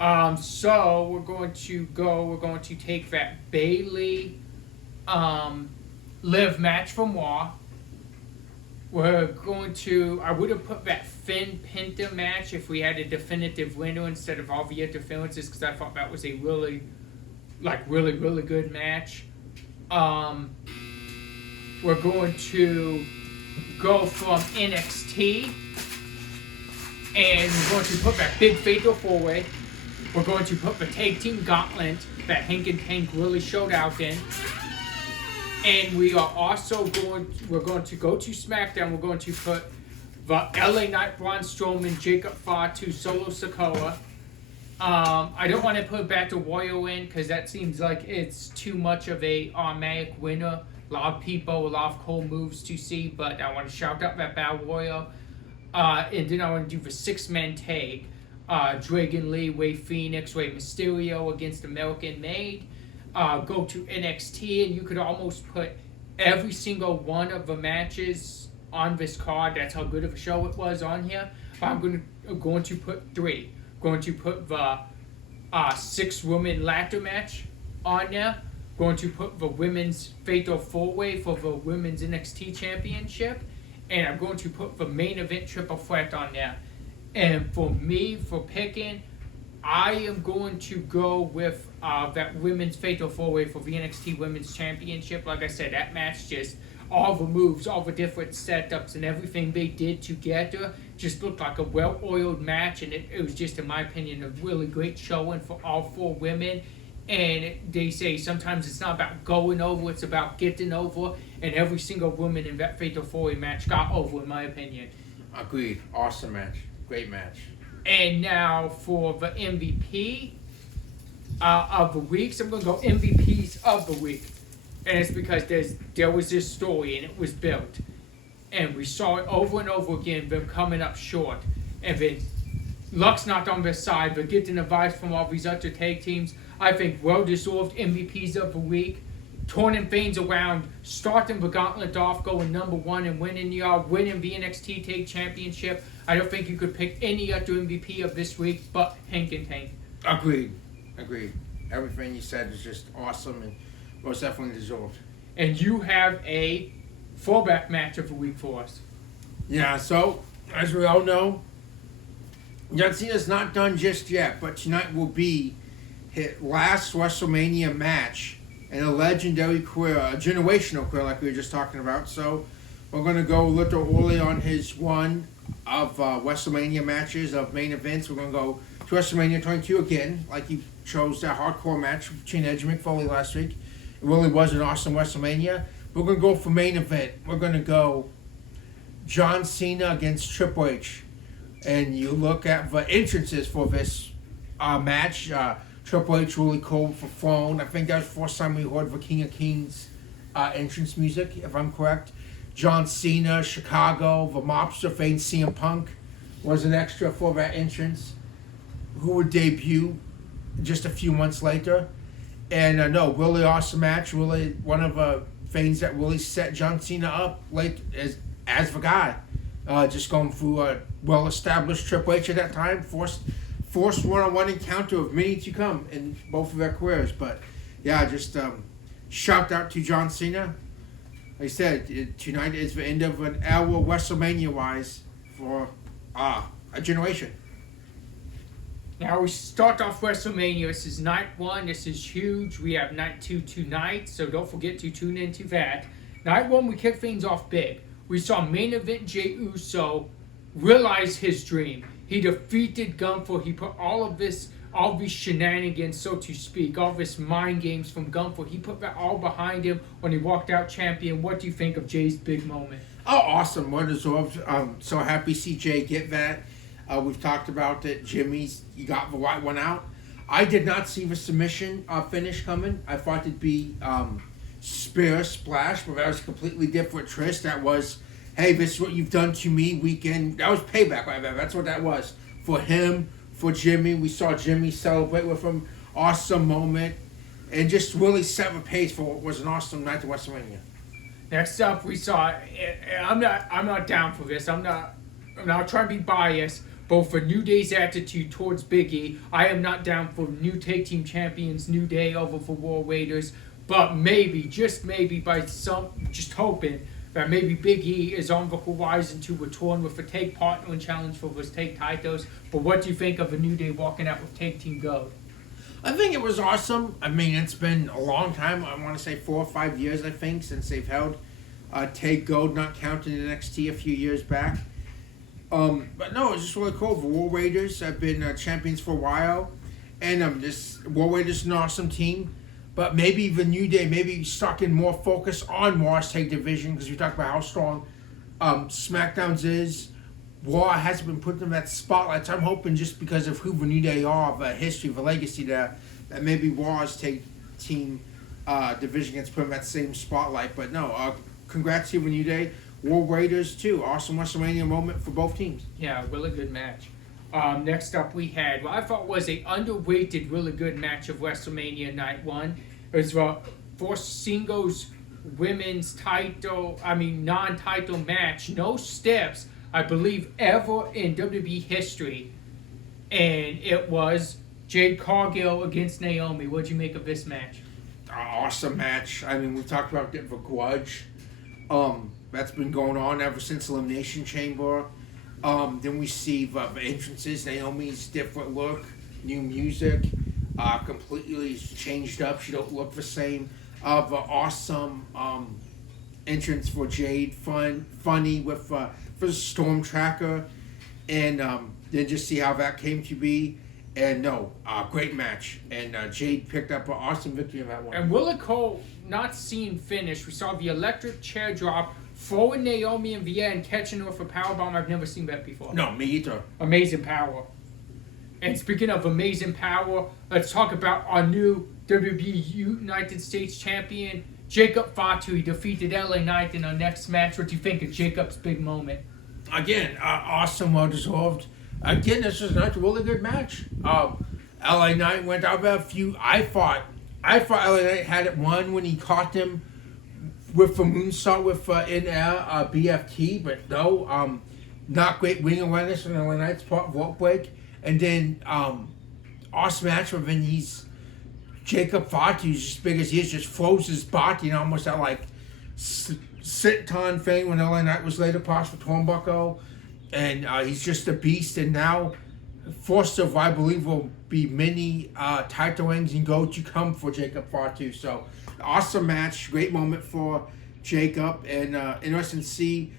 So we're going to take that Bayley Liv match from Raw. I would have put that Finn Penta match if we had a definitive winner instead of all the interferences, because I thought that was a really good match. We're going to go from NXT, and we're going to put that big fatal 4-way. We're going to put the tag team gauntlet that Hank and Tank really showed out in. And we are also we're going to go to SmackDown. We're going to put the LA Knight, Braun Strowman, Jacob Fatu, Solo Sikoa. I don't want to put Battle Royal in because that seems like it's too much of a automatic winner. A lot of people, a lot of cool moves to see, but I want to shout out that Battle Royal. And then I want to do the 6-man tag. Dragon Lee, Rey Fenix, Rey Mysterio against American Made. Go to NXT, and you could almost put every single one of the matches on this card. That's how good of a show it was on here. But I'm going to put 3. Going to put the 6-woman ladder match on there. Going to put the women's fatal 4-way for the women's NXT championship. And I'm going to put the main event triple threat on there. And for me, for picking, I am going to go with that women's fatal 4-way for the NXT Women's Championship. Like I said, that match, just all the moves, all the different setups, and everything they did together just looked like a well-oiled match. And it was just, in my opinion, a really great showing for all 4 women. And they say sometimes it's not about going over, it's about getting over. And every single woman in that fatal 4-way match got over, in my opinion. Agreed. Awesome match. Great match. And now for the MVP of the week. So I'm going to go MVPs of the week. And it's because there was this story and it was built. And we saw it over and over again, them coming up short. And then luck's not on their side, but getting advice from all these other tag teams. I think well-deserved MVPs of the week. Turning things around, starting the gauntlet off, going number 1 and winning the NXT Tag Championship. I don't think you could pick any other MVP of this week but Hank and Tank. Agreed. Everything you said is just awesome and most definitely deserved. And you have a fallback match of the week for us. Yeah, so, as we all know, John Cena's not done just yet, but tonight will be his last WrestleMania match in a legendary career, a generational career like we were just talking about. So we're going to go a little early on his one of WrestleMania matches, of main events. We're going to go to WrestleMania 22 again, like he chose that hardcore match between Edge and Mick Foley last week. It really was an awesome WrestleMania. We're going to go for main event. We're going to go John Cena against Triple H. And you look at the entrances for this match. Triple H really cool for Throne. I think that was the first time we heard the King of Kings entrance music, if I'm correct. John Cena, Chicago, the Mobster fame CM Punk was an extra for that entrance, who would debut just a few months later. And really awesome match. Really one of the things that really set John Cena up late as the guy. Just going through a well-established Triple H at that time, forced one-on-one encounter of many to come in both of their careers. But yeah, just shout out to John Cena. Like I said, tonight is the end of an hour WrestleMania-wise for a generation. Now we start off WrestleMania. This is night 1. This is huge. We have night 2 tonight, so don't forget to tune into that. Night 1, we kick things off big. We saw main event Jey Uso realize his dream. He defeated Gunther. He put all these shenanigans, so to speak, all this mind games from Gunther. He put that all behind him when he walked out champion. What do you think of Jay's big moment? Oh, awesome. Well deserved. So happy to see Jay get that. We've talked about that he got the right one out. I did not see the submission finish coming. I thought it'd be Spear Splash, but that was a completely different twist. That was, hey, this is what you've done to me weekend. That was payback right there. That's what that was. For him, for Jimmy. We saw Jimmy celebrate with him. Awesome moment. And just really set the pace for what was an awesome night to WrestleMania. Next up, we saw, I'm not down for this. I'm not trying to be biased, but for New Day's attitude towards Big E, I am not down for new tag team champions, New Day over for War Raiders. But maybe, just maybe, just hoping that maybe Big E is on the horizon to return with a tag partner and challenge for his tag titles. But what do you think of a New Day walking out with tag team gold? I think it was awesome. I mean, it's been a long time. I want to say 4 or 5 years, I think, since they've held Take Gold not counted in NXT a few years back. But no, it's just really cool. The War Raiders have been champions for a while, and this War Raiders is an awesome team. But maybe the New Day, maybe stuck in more focus on Raw's Tag Division, because we talked about how strong SmackDown's is. Raw hasn't been put in that spotlight, so I'm hoping just because of who the New Day are, the history, the legacy there, that maybe Raw's Tag Team division gets put in that same spotlight. But no, congrats to the New Day. War Raiders too. Awesome WrestleMania moment for both teams. Yeah, really good match. Next up we had what I thought was a underrated, really good match of WrestleMania Night 1. It was for singles women's title, non-title match. No steps, I believe, ever in WWE history. And it was Jade Cargill against Naomi. What'd you make of this match? Awesome match. We talked about the grudge. That's been going on ever since Elimination Chamber. Then we see the entrances, Naomi's different look, new music, completely changed up. She don't look the same. The awesome entrance for Jade, funny with for the Storm Tracker, and then just see how that came to be. And no, great match. And Jade picked up an awesome victory in that one. And Willow Cole not seen finish. We saw the electric chair drop, throwing Naomi in the air and catching her for powerbomb. I've never seen that before. No, me either. Amazing power. And speaking of amazing power, let's talk about our new WWE United States Champion, Jacob Fatu. He defeated LA Knight in our next match. What do you think of Jacob's big moment? Again, awesome, well deserved. Again, this was not a really good match. LA Knight went out about a few. I thought LA Knight had it won when he caught them with the moonsault with in-air BFT, but no, not great ring awareness on LA Knight's part, rope break. And then awesome match when he's Jacob Fatu, as big as he is, just throws his body, almost that like sit-on thing when LA Knight was laid across the turnbuckle. And he's just a beast. And now, first of, I believe, will be many title rings and go to come for Jacob Fatu. So, awesome match. Great moment for Jacob. And interesting to see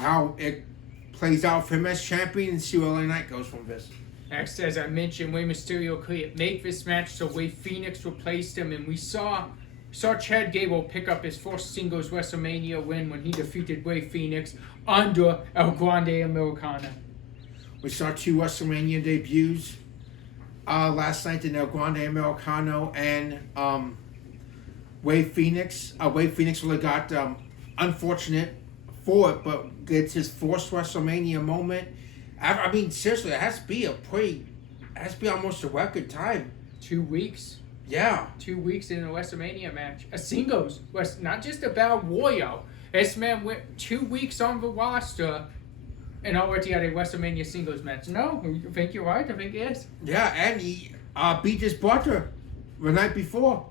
how it plays out for him as champion and see where LA Knight goes from this. Next, as I mentioned, Rey Mysterio couldn't make this match, so Rey Fenix replaced him. And we saw Chad Gable pick up his first singles WrestleMania win when he defeated Rey Fenix under El Grande Americano. We saw two WrestleMania debuts last night in El Grande Americano and Rey Fenix. Rey Fenix really got unfortunate for it, but gets his first WrestleMania moment. Seriously, it has to be almost a record time. 2 weeks. Yeah. 2 weeks in a WrestleMania match. A singles. Not just about Warrior. This man went 2 weeks on the roster and already had a WrestleMania singles match. No, you think you're right? I think yes. Yeah, and he beat his brother the night before.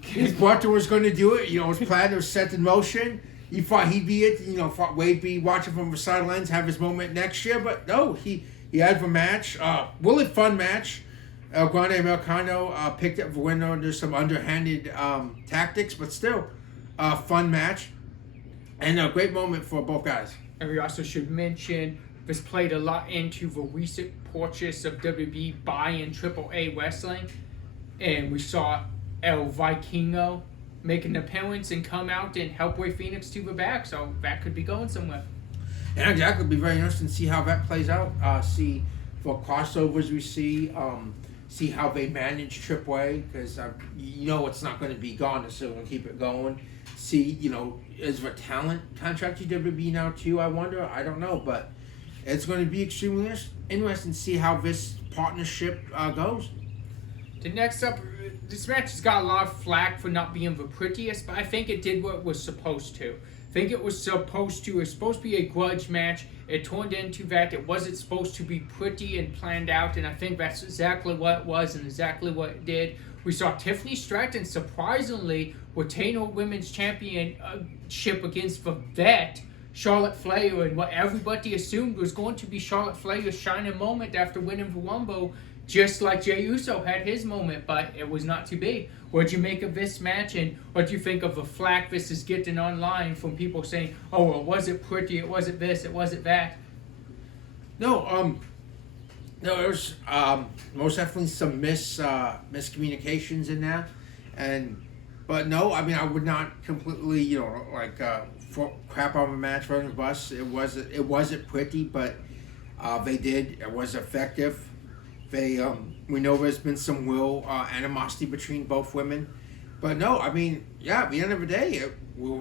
His brother was going to do it. His plan was set in motion. He thought he'd be it. Thought Wade be watching from the sidelines, have his moment next year. But no, he had the match. Really fun match. El Grande Americano picked up the winner under some underhanded tactics, but still a fun match. And a great moment for both guys. And we also should mention this played a lot into the recent purchase of WWE buying AAA Wrestling. And we saw El Vikingo make an appearance and come out and help Rey Fenix to the back. So that could be going somewhere. Yeah, exactly. It'll be very interesting to see how that plays out. See for crossovers we see. See how they manage AAA, because it's not going to be gone. It's still going to keep it going. See, is the talent contract to WWE now too? I wonder. I don't know, but it's going to be extremely interesting to see how this partnership goes. The next up, this match has got a lot of flack for not being the prettiest, but I think it did what it was supposed to. It was supposed to be a grudge match. It turned into that. It wasn't supposed to be pretty and planned out, and I think that's exactly what it was and exactly what it did. We saw Tiffany Stratton surprisingly retain her women's championship against the vet, Charlotte Flair, and what everybody assumed was going to be Charlotte Flair's shining moment after winning the Rumble just like Jey Uso had his moment, but it was not to be. What'd you make of this match, and what do you think of the flack this is getting online from people saying, "Oh, well, it wasn't pretty, it wasn't this, it wasn't that"? No, no, there was most definitely some miscommunications in there, but no, I mean I would not completely crap on the match from the bus. It wasn't pretty, but it was effective. We know there's been some real animosity between both women, but no, I mean at the end of the day,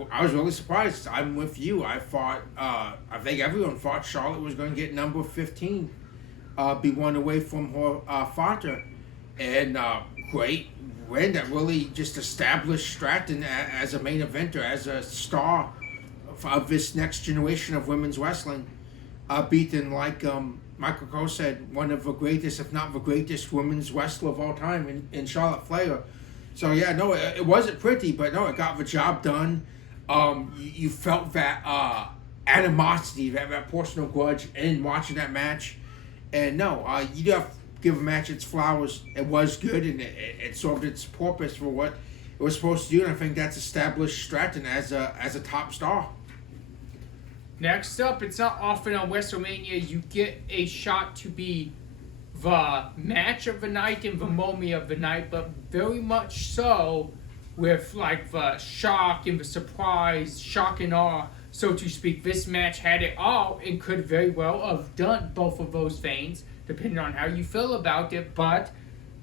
I was really surprised. I'm with you. I think everyone thought Charlotte was going to get number 15. Be one away from her father, and great win that really just established Stratton as a main eventer, as a star of this next generation of women's wrestling, beating, like Michael Cole said, one of the greatest, if not the greatest, women's wrestler of all time in Charlotte Flair. So yeah, no, it wasn't pretty, but no, it got the job done. You felt that animosity, that personal grudge in watching that match. And no, you do have to give a match its flowers. It was good, and it served its purpose for what it was supposed to do. And I think that's established Stratton as a top star. Next up, it's not often on WrestleMania you get a shot to be the match of the night and the moment of the night, but very much so with like the shock and the surprise, shock and awe, so to speak. This match had it all and could very well have done both of those things, depending on how you feel about it. But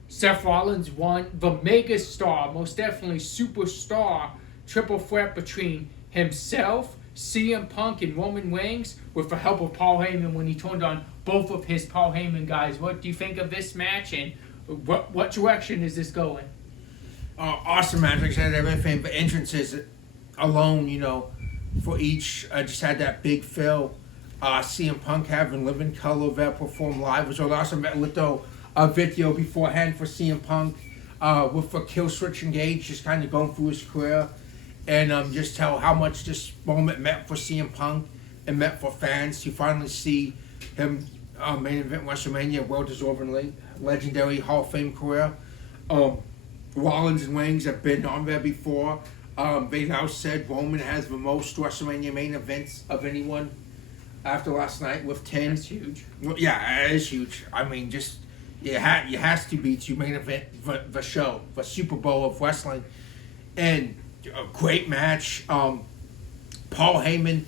Seth Rollins won the megastar, most definitely superstar, triple threat between himself, CM Punk, and Roman Reigns, with the help of Paul Heyman when he turned on both of his Paul Heyman guys. What do you think of this match, and what direction is this going? Awesome match. Like I said, everything, the entrances alone, for each, just had that big fill. CM Punk having Living Color that performed live, which was awesome. A little video beforehand for CM Punk with the kill switch engaged, just kind of going through his career, and just tell how much this moment meant for CM Punk and meant for fans to finally see him main event WrestleMania, well-deservingly, legendary Hall of Fame career. Rollins and Reigns have been on there before. They now said Roman has the most WrestleMania main events of anyone after last night with 10. That's huge. Well, yeah, it is huge. I mean, just it has to be to main event the show, the Super Bowl of wrestling, and a great match. Paul Heyman,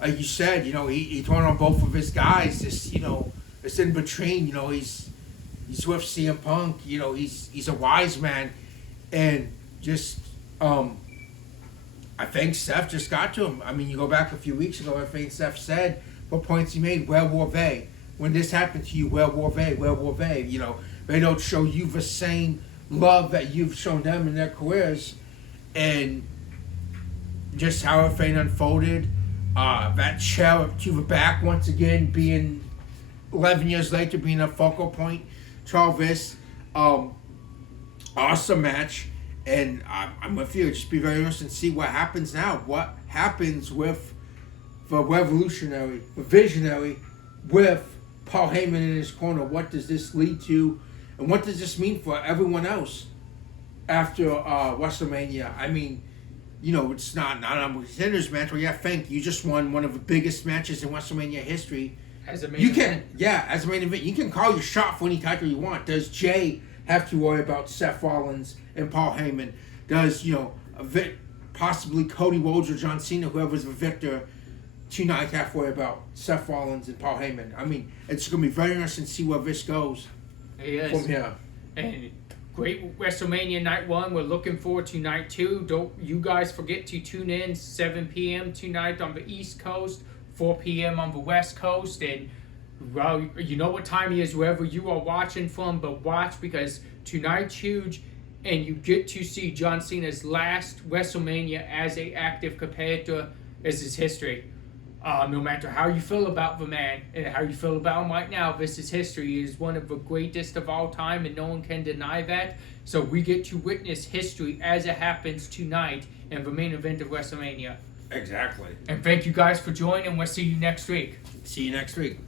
like you said, he turned on both of his guys. It's in between. He's with CM Punk. He's a wise man, and just I think Seth just got to him. I mean, you go back a few weeks ago, I think Seth said what points he made. Where were they when this happened to you? Where were they? Where were they? They don't show you the same love that you've shown them in their careers, and just how everything unfolded. That chair to the back once again being 11 years later being a focal point. Travis, awesome match, and I'm with you. Just be very interested to see what happens now. What happens with the revolutionary, the visionary, with Paul Heyman in his corner? What does this lead to, and what does this mean for everyone else after WrestleMania? I mean, it's not a contenders match. Well, think you just won one of the biggest matches in WrestleMania history. As a main event. As a main event, you can call your shot for any title you want. Does Jay have to worry about Seth Rollins and Paul Heyman? Does possibly Cody Rhodes or John Cena, whoever's the victor tonight, have to worry about Seth Rollins and Paul Heyman? I mean, it's going to be very interesting to see where this goes from here. And great WrestleMania Night 1. We're looking forward to Night 2. Don't you guys forget to tune in 7 p.m. tonight on the East Coast, 4 p.m. on the West Coast. And, well, you know what time it is wherever you are watching from, but watch, because tonight's huge, and you get to see John Cena's last WrestleMania as a active competitor. This is history. No matter how you feel about the man and how you feel about him right now, this is history. He is one of the greatest of all time, and no one can deny that. So we get to witness history as it happens tonight in the main event of WrestleMania. Exactly. And thank you guys for joining. We'll see you next week. See you next week.